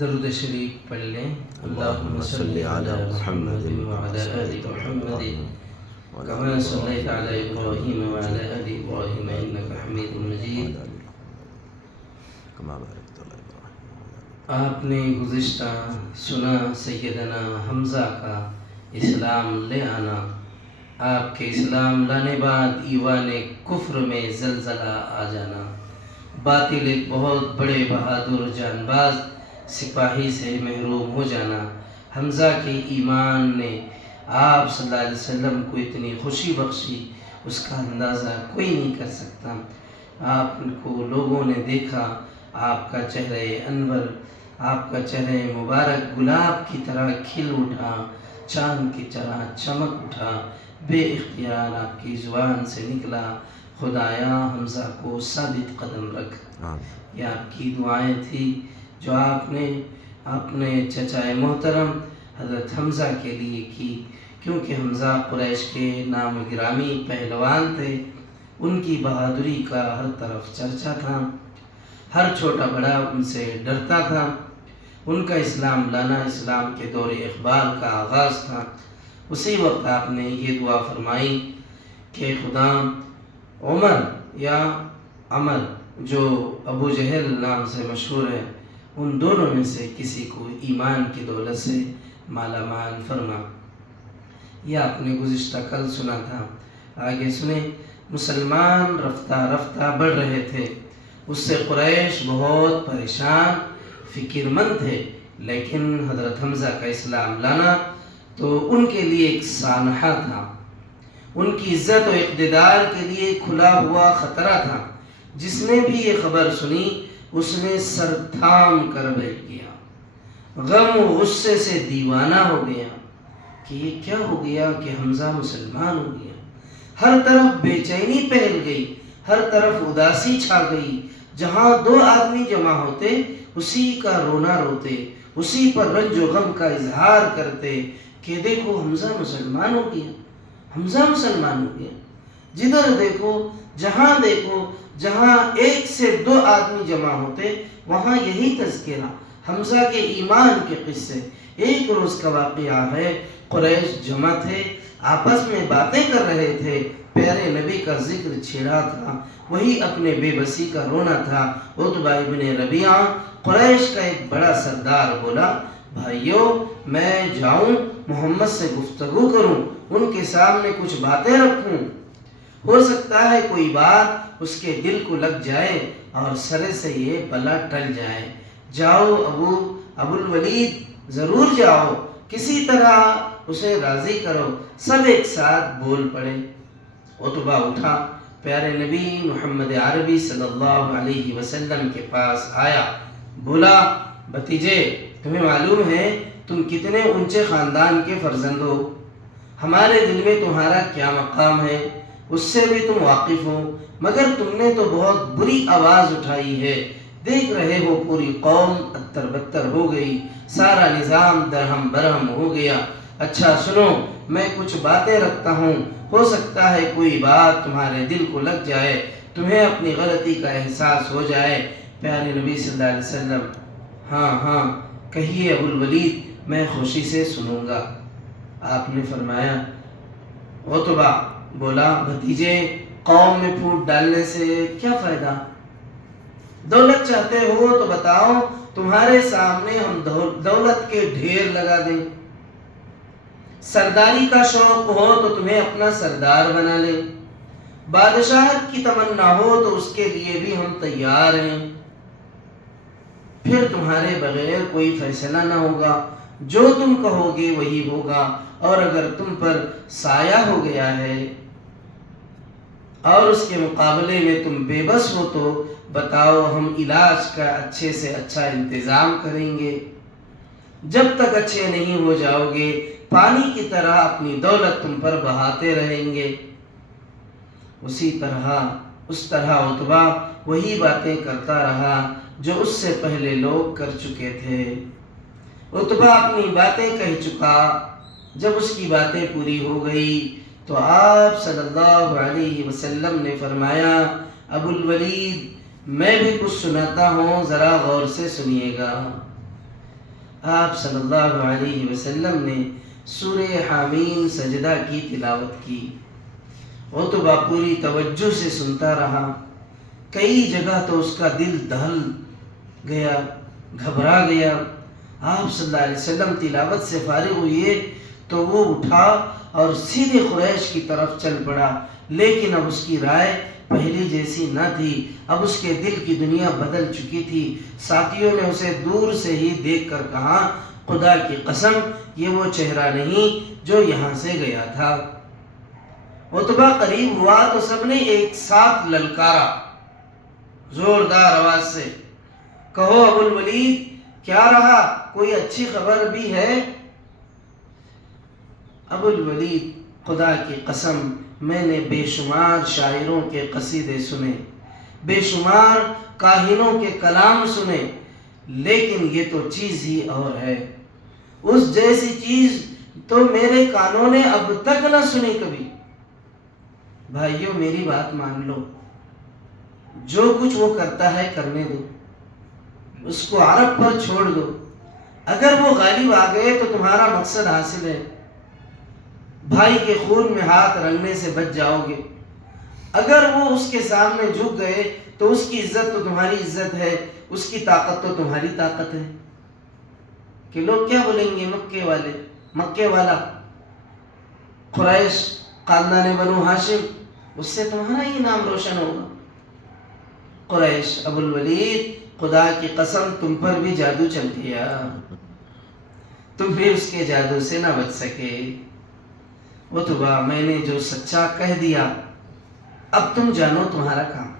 درود شریف پڑھ لیں۔ اللہم صلی علی محمد وعلی آل محمد کما صلیت علی ابراہیم وعلی آل ابراہیم انک حمید مجید۔ آپ نے گزشتہ سنا سیدنا حمزہ کا اسلام لے آنا، آپ کے اسلام لانے بعد ایوان کفر میں زلزلہ آ جانا، باطل ایک بہت بڑے بہادر جانباز سپاہی سے محروم ہو جانا۔ حمزہ کے ایمان نے آپ صلی اللہ علیہ وسلم کو اتنی خوشی بخشی، اس کا اندازہ کوئی نہیں کر سکتا۔ آپ کو لوگوں نے دیکھا، آپ کا چہرہ انور، آپ کا چہرہ مبارک گلاب کی طرح کھل اٹھا، چاند کی طرح چمک اٹھا، بے اختیار آپ کی زبان سے نکلا، خدایا حمزہ کو ثابت قدم رکھ۔ یہ آپ کی دعائیں تھی جو آپ نے اپنے چچائے محترم حضرت حمزہ کے لیے کی، کیونکہ حمزہ قریش کے نام گرامی پہلوان تھے، ان کی بہادری کا ہر طرف چرچا تھا، ہر چھوٹا بڑا ان سے ڈرتا تھا۔ ان کا اسلام لانا اسلام کے دور اقبال کا آغاز تھا۔ اسی وقت آپ نے یہ دعا فرمائی کہ خدا عمر یا عمر جو ابو جہل نام سے مشہور ہے، ان دونوں میں سے کسی کو ایمان کی دولت سے مالا مال فرما۔ یہ آپ نے گزشتہ کل سنا تھا۔ آگے سنیں، مسلمان رفتہ رفتہ بڑھ رہے تھے، اس سے قریش بہت پریشان فکر مند تھے، لیکن حضرت حمزہ کا اسلام لانا تو ان کے لیے ایک سانحہ تھا، ان کی عزت و اقتدار کے لیے کھلا ہوا خطرہ تھا۔ جس نے بھی یہ خبر سنی اس نے سر تھام کر بیٹھ گیا، غم و غصے سے دیوانہ ہو گیا کہ یہ کیا ہو گیا کہ حمزہ مسلمان ہو گیا۔ ہر طرف بے چینی پھیل گئی، ہر طرف اداسی چھا گئی۔ جہاں دو آدمی جمع ہوتے اسی کا رونا روتے، اسی پر رنج و غم کا اظہار کرتے کہ دیکھو حمزہ مسلمان ہو گیا، حمزہ مسلمان ہو گیا۔ جدھر دیکھو، جہاں ایک سے دو آدمی جمع ہوتے وہاں یہی تذکرہ، حمزہ کے ایمان کے قصے۔ ایک روز کا واقعہ ہے، قریش جمع تھے، آپس میں باتیں کر رہے تھے، پیارے نبی کا ذکر چھڑا تھا، وہی اپنے بے بسی کا رونا تھا۔ عتبہ ابن ربیعہ قریش کا ایک بڑا سردار بولا، بھائیو میں جاؤں محمد سے گفتگو کروں، ان کے سامنے کچھ باتیں رکھوں، ہو سکتا ہے کوئی بات اس کے دل کو لگ جائے اور سرے سے یہ بلا ٹل جائے۔ جاؤ ابو الولید، ضرور جاؤ، کسی طرح اسے راضی کرو۔ سب ایک ساتھ بول پڑے۔ عتبہ اٹھا، پیارے نبی محمد عربی صلی اللہ علیہ وسلم کے پاس آیا، بولا بھتیجے تمہیں معلوم ہے تم کتنے اونچے خاندان کے فرزند ہو، ہمارے دل میں تمہارا کیا مقام ہے اس سے بھی تم واقف ہو، مگر تم نے تو بہت بری آواز اٹھائی ہے، دیکھ رہے ہو پوری قوم اتر بتر ہو گئی، سارا نظام درہم برہم ہو گیا۔ اچھا سنو، میں کچھ باتیں رکھتا ہوں، ہو سکتا ہے کوئی بات تمہارے دل کو لگ جائے، تمہیں اپنی غلطی کا احساس ہو جائے۔ پیارے نبی صلی اللہ علیہ وسلم، ہاں کہیے ابو الولید، میں خوشی سے سنوں گا۔ آپ نے فرمایا، عتبہ بولا بھتیجے قوم میں پھوٹ ڈالنے سے کیا فائدہ؟ دولت چاہتے ہو تو بتاؤ، تمہارے سامنے ہم دولت کے ڈھیر لگا دیں۔ سرداری کا شوق ہو تو تمہیں اپنا سردار بنا لیں، بادشاہت کی تمنا ہو تو اس کے لیے بھی ہم تیار ہیں۔ پھر تمہارے بغیر کوئی فیصلہ نہ ہوگا، جو تم کہو گے وہی ہوگا، اور اگر تم پر سایہ ہو گیا ہے اور اس کے مقابلے میں تم بے بس ہو تو بتاؤ، ہم علاج کا اچھے سے اچھا انتظام کریں گے۔ جب تک اچھے نہیں ہو جاؤ گے پانی کی طرح اپنی دولت تم پر بہاتے رہیں گے۔ اس طرح عتبہ وہی باتیں کرتا رہا جو اس سے پہلے لوگ کر چکے تھے۔ عتبہ اپنی باتیں کہہ چکا، جب اس کی باتیں پوری ہو گئی تو آپ صلی اللہ علیہ وسلم نے فرمایا، ابو الولید میں بھی کچھ سناتا ہوں، ذرا غور سے سنیے گا۔ آپ صلی اللہ علیہ وسلم نے سورہ حامیم سجدہ کی تلاوت کی۔ عتبہ پوری توجہ سے سنتا رہا، کئی جگہ تو اس کا دل دہل گیا، گھبرا گیا۔ آپ صلی اللہ علیہ وسلم تلاوت سے فارغ ہوئے تو وہ اٹھا اور سیدھے قریش کی طرف چل پڑا، لیکن اب اس کی رائے پہلی جیسی نہ تھی، اب اس کے دل کی دنیا بدل چکی تھی۔ ساتھیوں نے اسے دور سے ہی دیکھ کر کہا، خدا کی قسم یہ وہ چہرہ نہیں جو یہاں سے گیا تھا۔ عتبہ قریب ہوا تو سب نے ایک ساتھ للکارا زوردار آواز سے، کہو ابو الولید کیا رہا، کوئی اچھی خبر بھی ہے؟ ابو الولید، خدا کی قسم میں نے بے شمار شاعروں کے قصیدے سنے، بے شمار کاہنوں کے کلام سنے، لیکن یہ تو چیز ہی اور ہے، اس جیسی چیز تو میرے کانوں نے اب تک نہ سنی کبھی۔ بھائیوں میری بات مان لو، جو کچھ وہ کرتا ہے کرنے دو، اس کو عرب پر چھوڑ دو، اگر وہ غالب آ گئے تو تمہارا مقصد حاصل ہے، بھائی کے خون میں ہاتھ رنگنے سے بچ جاؤ گے۔ اگر وہ اس کے سامنے جھک گئے تو اس کی عزت تو تمہاری عزت ہے، اس کی طاقت تو تمہاری طاقت ہے۔ کہ لوگ کیا بولیں گے، مکے والا قریش خاندان بنو ہاشم، اس سے تمہارا ہی نام روشن ہوگا۔ قریش، ابو الولید، خدا کی قسم تم پر بھی جادو چل گیا، تم بھی اس کے جادو سے نہ بچ سکے۔ عتبہ، میں نے جو سچا کہہ دیا، اب تم جانو تمہارا کام۔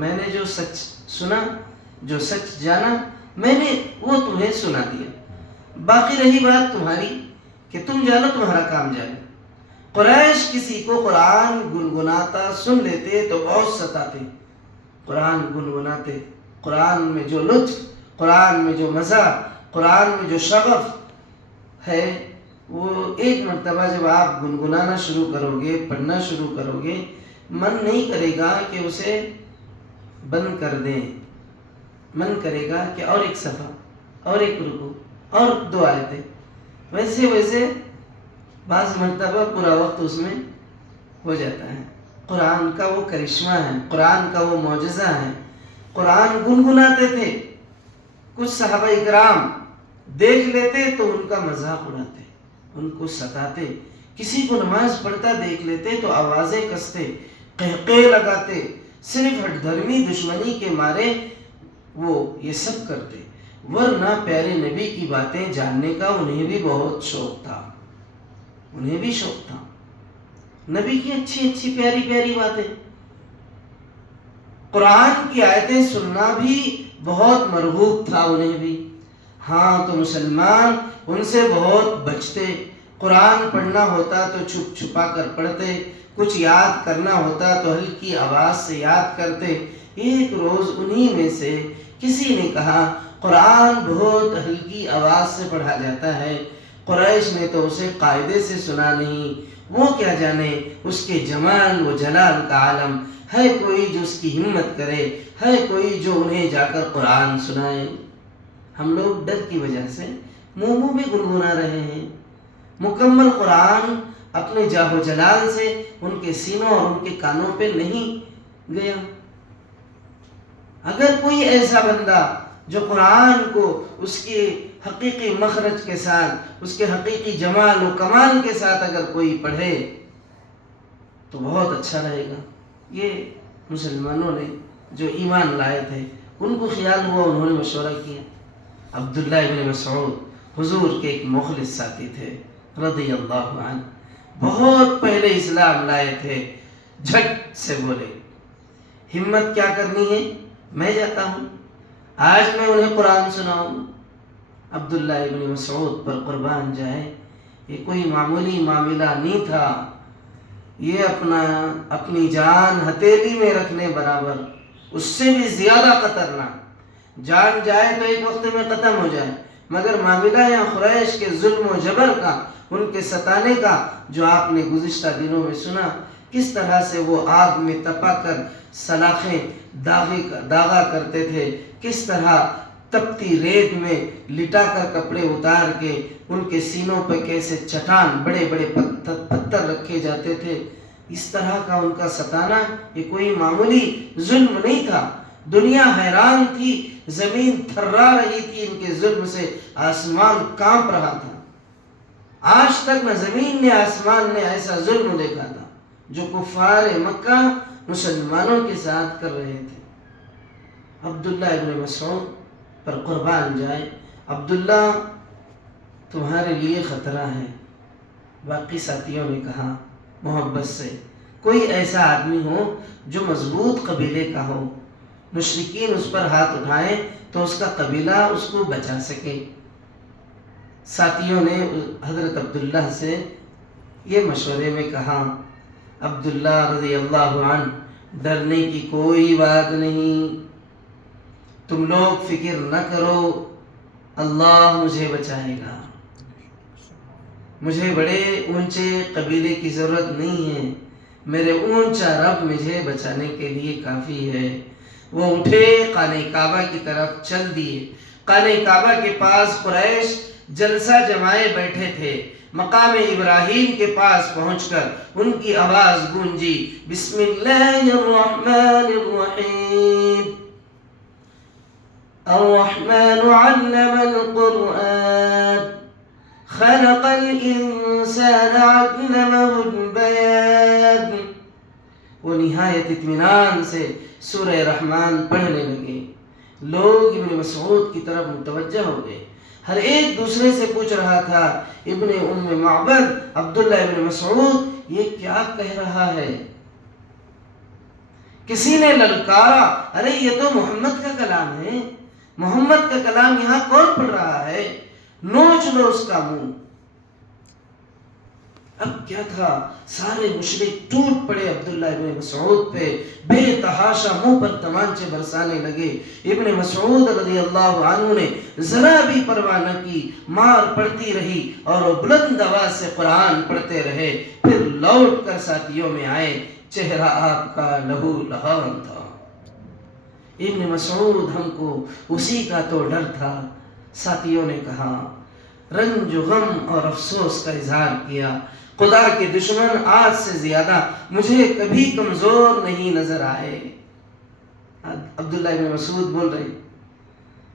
میں نے جو سچ سنا، جو سچ جانا، میں نے وہ تمہیں سنا دیا، باقی رہی بات تمہاری کہ تم جانو تمہارا کام جانے۔ قریش کسی کو قرآن گنگناتا سن لیتے تو بہت ستاتے، قرآن گنگناتے، قرآن میں جو لطف، قرآن میں جو مزہ، قرآن میں جو شغف ہے، وہ ایک مرتبہ جب آپ گنگنانا شروع کرو گے، پڑھنا شروع کرو گے، من نہیں کرے گا کہ اسے بند کر دیں، من کرے گا کہ اور ایک صفحہ، اور ایک رکوع، اور 2 آیتیں، ویسے بعض مرتبہ پورا وقت اس میں ہو جاتا ہے۔ قرآن کا وہ کرشمہ ہے، قرآن کا وہ معجزہ ہے۔ قرآن گنگناتے تھے، کچھ صحابہ اکرام دیکھ لیتے تو ان کا مذاق اڑاتے، ان کو ستاتے، کسی کو نماز پڑھتا دیکھ لیتے تو آوازیں کستے، قہقہے لگاتے، صرف ہٹ دھرمی دشمنی کے مارے وہ یہ سب کرتے، ورنہ پیارے نبی کی باتیں جاننے کا انہیں بھی بہت شوق تھا، انہیں بھی شوق تھا نبی کی اچھی اچھی پیاری پیاری باتیں، قرآن کی آیتیں سننا بھی بہت مرغوب تھا انہیں بھی۔ ہاں تو مسلمان ان سے بہت بچتے، قرآن پڑھنا ہوتا تو چھپ چھپا کر پڑھتے، کچھ یاد کرنا ہوتا تو ہلکی آواز سے یاد کرتے۔ ایک روز انہی میں سے کسی نے کہا، قرآن بہت ہلکی آواز سے پڑھا جاتا ہے، قریش نے تو اسے قاعدے سے سنا نہیں، وہ کیا جانے اس کے جمال و جلال کا عالم، ہے کوئی جو اس کی ہمت کرے، ہے کوئی جو انہیں جا کر قرآن سنائے۔ ہم لوگ ڈر کی وجہ سے منہ میں گنگنا رہے ہیں، مکمل قرآن اپنے جاہ و جلال سے ان کے سینوں اور ان کے کانوں پہ نہیں گیا۔ اگر کوئی ایسا بندہ جو قرآن کو اس کے حقیقی مخرج کے ساتھ، اس کے حقیقی جمال و کمال کے ساتھ اگر کوئی پڑھے تو بہت اچھا رہے گا۔ یہ مسلمانوں نے جو ایمان لائے تھے ان کو خیال ہوا، انہوں نے مشورہ کیا۔ عبداللہ ابن مسعود حضور کے ایک مخلص ساتھی تھے رضی اللہ عنہ، بہت پہلے اسلام لائے تھے، جھٹ سے بولے، ہمت کیا کرنی ہے، میں جاتا ہوں، آج میں انہیں قرآن سناؤں۔ عبداللہ ابن مسعود پر قربان جائے، یہ کوئی معمولی معاملہ نہیں تھا، یہ اپنی جان ہتھیلی میں رکھنے برابر، اس سے بھی زیادہ خطرناک، جان جائے تو ایک وقت میں ختم ہو جائے، مگر معاملہ یا قریش کے ظلم و جبر کا، ان کے ستانے کا، جو آپ نے گزشتہ دنوں میں سنا، کس طرح سے وہ آگ میں تپا کر سلاخیں داغا کرتے تھے، کس طرح تپتی ریت میں لٹا کر کپڑے اتار کے ان کے سینوں پہ کیسے چٹان بڑے بڑے پتھر رکھے جاتے تھے، اس طرح کا ان کا ستانا یہ کوئی معمولی ظلم نہیں تھا۔ دنیا حیران تھی، زمین تھرا رہی تھی ان کے ظلم سے، آسمان کانپ رہا تھا۔ آج تک نہ زمین نے آسمان نے ایسا ظلم دیکھا تھا جو کفار مکہ مسلمانوں کے ساتھ کر رہے تھے۔ عبداللہ ابن مسعود پر قربان جائے، عبداللہ تمہارے لیے خطرہ ہے۔ باقی ساتھیوں نے کہا محبت سے، کوئی ایسا آدمی ہو جو مضبوط قبیلے کا ہو، مشرکین اس پر ہاتھ اٹھائیں تو اس کا قبیلہ اس کو بچا سکے۔ ساتھیوں نے حضرت عبداللہ سے یہ مشورے میں کہا، عبداللہ رضی اللہ عنہ، ڈرنے کی کوئی بات نہیں، تم لوگ فکر نہ کرو، اللہ مجھے بچائے گا، مجھے بڑے اونچے قبیلے کی ضرورت نہیں ہے، میرے اونچا رب مجھے بچانے کے لیے کافی ہے۔ وہ اٹھے، خانہ کعبہ کی طرف چل دیے۔ خانہ کعبہ کے پاس قریش جلسہ جمائے بیٹھے تھے۔ مقام ابراہیم کے پاس پہنچ کر ان کی آواز گونجی، بسم اللہ الرحمن الرحیم، الرحمن علم القرآن، خلق الانسان علمہ البیان۔ وہ نہایت اطمینان سے سورہ رحمان پڑھنے لگے۔ لوگ ابن مسعود کی طرف متوجہ ہو گئے، ہر ایک دوسرے سے پوچھ رہا تھا، ابن ام معبد عبداللہ ابن مسعود یہ کیا کہہ رہا ہے؟ کسی نے للکارا، ارے یہ تو محمد کا کلام ہے، محمد کا کلام یہاں کون پڑھ رہا ہے؟ نوچ لو اس کا منہ۔ اب کیا تھا، سارے مشرک ٹوٹ پڑے عبداللہ ابن مسعود پہ، بے تحاشا منہ پر تمانچے برسانے لگے۔ ابن مسعود رضی اللہ عنہ نے ذرا بھی پرواہ نہ کی، مار پڑتی رہی اور وہ بلند آواز سے قرآن پڑھتے رہے۔ پھر لوٹ کر ساتھیوں میں آئے، چہرہ آپ کا لہو لہان تھا۔ ابن مسعود، ہم کو اسی کا تو ڈر تھا۔ ساتھیوں نے کہا، رنج و غم اور افسوس کا اظہار کیا، خدا کے دشمن آج سے زیادہ مجھے کبھی کمزور نہیں نظر آئے۔ عبداللہ ابن مسعود بول رہے،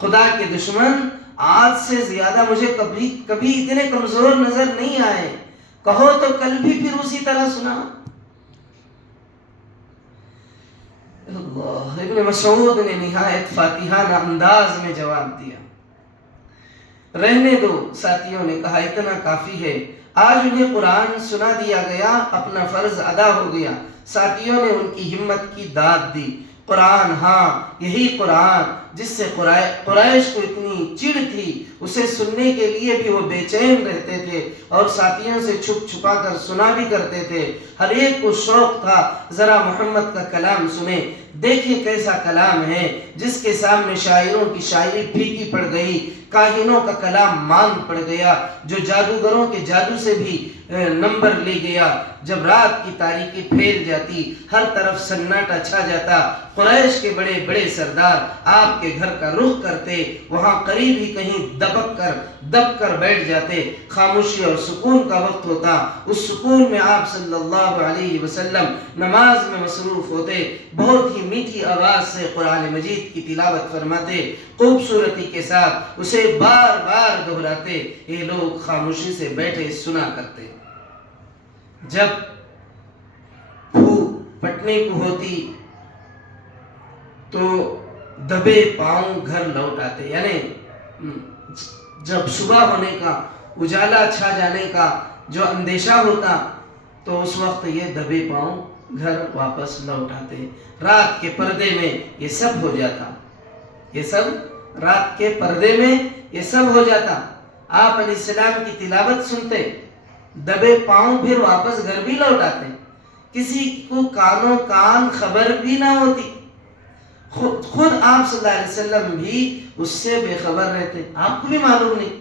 خدا کے دشمن آج سے زیادہ مجھے کبھی اتنے کمزور نظر نہیں آئے، کہو تو کل بھی پھر اسی طرح سنا۔ اللہ، ابن مسعود نے نہایت فاتحانہ انداز میں جواب دیا، رہنے دو۔ ساتھیوں نے کہا اتنا کافی ہے، آج انہیں قرآن سنا دیا گیا، اپنا فرض ادا ہو گیا۔ ساتھیوں نے ان کی ہمت کی داد دی، قرآن، ہاں یہی قرآن جس سے قریش کو اتنی چڑ تھی، اسے سننے کے لیے بھی وہ بے چین رہتے تھے اور ساتھیوں سے چھپ چھپا کر سنا بھی کرتے تھے۔ ہر ایک کو شوق تھا ذرا محمد کا کلام سنیں، دیکھیں کیسا کلام ہے جس کے سامنے شاعروں کی شاعری پھیکی پڑ گئی، کاہنوں کا کلام مانگ پڑ گیا، جو جادوگروں کے جادو سے بھی نمبر لے گیا۔ جب رات کی تاریکی پھیل جاتی، ہر طرف سناٹا چھا جاتا، قریش کے بڑے بڑے سردار آپ کے گھر کا رخ کرتے، وہاں قریب ہی کہیں دب کر بیٹھ جاتے، خاموشی اور سکون کا وقت ہوتا، اس سکون میں آپ صلی اللہ علیہ وسلم نماز میں مصروف ہوتے، بہت ہی میٹھی آواز سے قرآن مجید کی تلاوت فرماتے، خوبصورتی کے ساتھ اسے بار بار دہراتے، یہ لوگ خاموشی سے بیٹھے سنا کرتے۔ جب پھو پٹنے کو ہوتی تو دبے پاؤں گھر لوٹ آتے، یعنی جب صبح ہونے کا، اجالا چھا جانے کا جو اندیشہ ہوتا تو اس وقت یہ دبے پاؤں گھر واپس لوٹ آتے۔ رات کے پردے میں یہ سب ہو جاتا، رات کے پردے میں یہ سب ہو جاتا۔ آپ علیہ السلام کی تلاوت سنتے، دبے پاؤں پھر واپس گھر بھی لوٹ آتے، کسی کو کانوں کان خبر بھی نہ ہوتی، خود آپ صلی اللہ علیہ وسلم بھی اس سے بے خبر رہتے، آپ کو بھی معلوم نہیں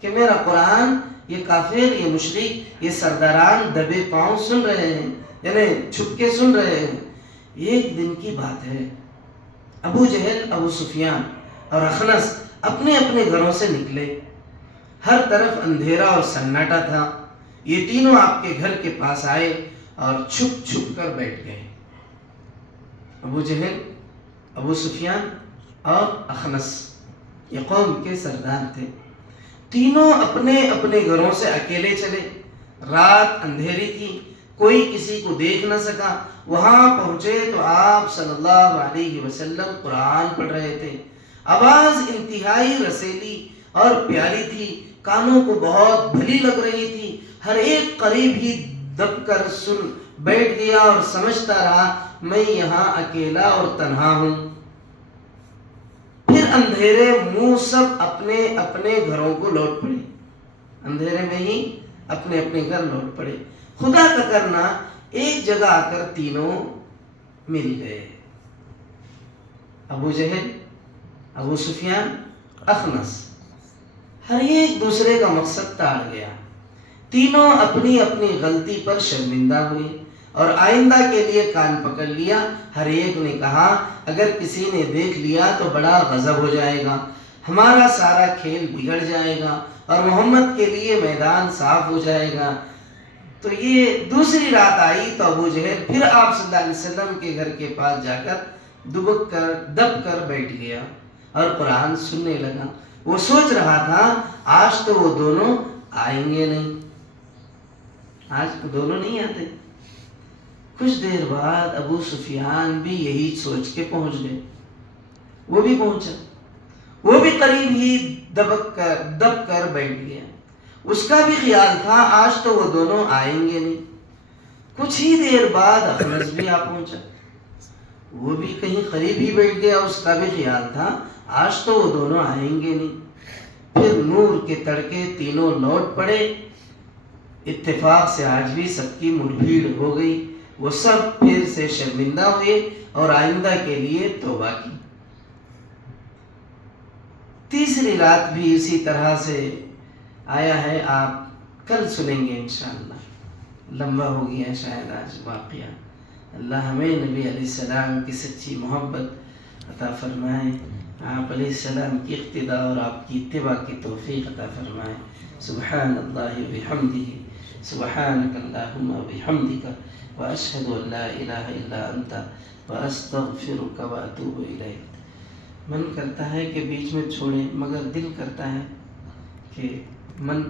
کہ میرا قرآن یہ کافر، یہ مشرک، یہ سرداران دبے پاؤں سن رہے ہیں، یعنی چھپ کے سن رہے ہیں۔ ایک دن کی بات ہے، ابو جہل، ابو سفیان اور اخنس اپنے اپنے گھروں سے نکلے، ہر طرف اندھیرا اور سناٹا تھا۔ یہ تینوں آپ کے گھر کے پاس آئے اور چھپ چھپ کر بیٹھ گئے۔ ابو جہل، ابو سفیان اور اخنس یہ قوم کے سردار تھے۔ تینوں اپنے اپنے گھروں سے اکیلے چلے۔ رات اندھیری تھی، کوئی کسی کو دیکھ نہ سکا۔ وہاں پہنچے تو آپ صلی اللہ علیہ وسلم قرآن پڑھ رہے تھے۔ آواز انتہائی رسیلی اور پیاری تھی، کانوں کو بہت بھلی لگ رہی تھی۔ ہر ایک قریب ہی دب کر سن بیٹھ گیا اور سمجھتا رہا میں یہاں اکیلا اور تنہا ہوں۔ پھر اندھیرے منہ سب اپنے اپنے گھروں کو لوٹ پڑے، اندھیرے میں ہی اپنے اپنے گھر لوٹ پڑے۔ خدا کا کرنا ایک جگہ آ کر تینوں مل گئے، ابو جہل، ابو سفیان، اخنس۔ ہر ایک دوسرے کا مقصد ٹال گیا۔ تینوں اپنی اپنی غلطی پر شرمندہ ہوئے اور آئندہ کے لیے کان پکڑ لیا۔ ہر ایک نے کہا اگر کسی نے دیکھ لیا تو بڑا غضب ہو جائے گا، ہمارا سارا کھیل بگڑ جائے گا اور محمد کے لیے میدان صاف ہو جائے گا۔ تو یہ دوسری رات آئی تو ابو جہل پھر آپ صلی اللہ علیہ وسلم کے گھر کے پاس جا کر دب کر بیٹھ گیا اور قرآن سننے لگا۔ وہ سوچ رہا تھا آج تو وہ دونوں آئیں گے نہیں، آج تو دونوں نہیں آتے۔ کچھ دیر بعد ابو سفیان بھی یہی سوچ کے پہنچ گئے، وہ بھی پہنچا، وہ بھی قریب ہی دب کر بیٹھ گیا۔ اس کا بھی خیال تھا آج تو وہ دونوں آئیں گے نہیں۔ کچھ ہی دیر بعد اخنس بھی آ پہنچا، وہ بھی کہیں قریب ہی بیٹھ گیا، اس کا بھی خیال تھا آج تو وہ دونوں آئیں گے نہیں۔ پھر نور کے تڑکے تینوں لوٹ پڑے۔ اتفاق سے آج بھی سب کی مڑ بھیڑ ہو گئی۔ وہ سب پھر سے شرمندہ ہوئے اور آئندہ کے لیے توبہ کی۔ تیسری رات بھی اسی طرح سے آیا ہے، آپ کل سنیں گے انشاءاللہ، لمبا ہو گیا شاید آج واقعہ۔ اللہ ہمیں نبی علیہ السلام کی سچی محبت عطا فرمائے، آپ علیہ السلام کی اقتداء اور آپ کی اتباع کی توفیق عطا فرمائے۔ سبحان اللہ وبحمدہ، سبحانک اللہم وبحمدک، واشہد ان لا الہ الا انت، واستغفرک واتوب الیک۔ من کرتا ہے کہ بیچ میں چھوڑیں، مگر دل کرتا ہے کہ من